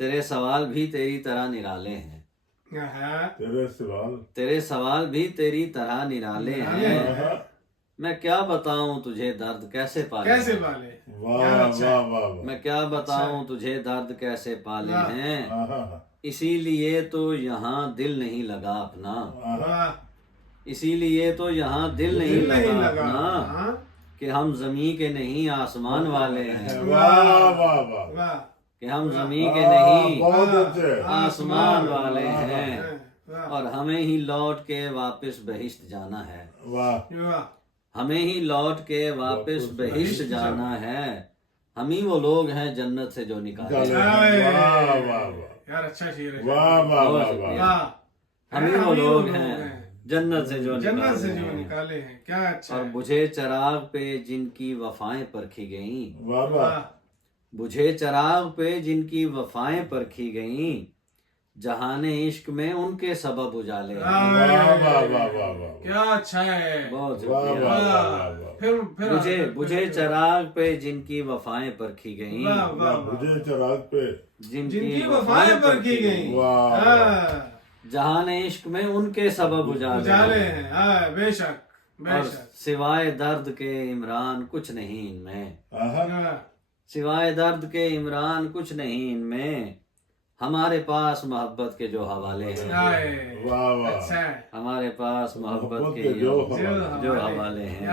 تیرے سوال بھی تیری طرح نرالے ہیں، تیرے سوال بھی تیری طرح نرالے ہیں، میں کیا بتاؤں تجھے درد کیسے پالے میں کیا بتاؤں تجھے درد کیسے پالے ہیں، اسی لیے تو یہاں دل نہیں لگا اپنا، اسی لیے تو یہاں دل نہیں لگا اپنا، کہ ہم زمین کے نہیں آسمان والے ہیں، کہ ہم زمین کے نہیں آسمان والے ہیں، اور ہمیں ہی لوٹ کے واپس بہشت جانا ہے، ہمیں ہی لوٹ کے واپس بہشت جانا ہے، ہم ہی وہ لوگ ہیں جنت سے جو نکالے ہم ہی وہ لوگ ہیں جنت سے جو نکالے ہیں، اور بجھے چراغ پہ جن کی وفائیں پرکھی گئیں، بجھے چراغ پہ جن کی وفائیں پرکھی گئیں، جہان عشق میں ان کے سبب اجالے ہیں، کیا اچھا ہے، بہت شکریہ، بجھے چراغ پہ جن کی وفائیں پرکھی گئیں، جن کی وفائیں پرکھی گئیں، جہان عشق میں ان کے سبب اجالے ہیں، بے شک اور سوائے درد کے عمران کچھ نہیں ان میں، سوائے درد کے عمران کچھ نہیں ان میں، ہمارے پاس محبت کے جو حوالے ہیں، ہمارے پاس محبت کے جو حوالے ہیں۔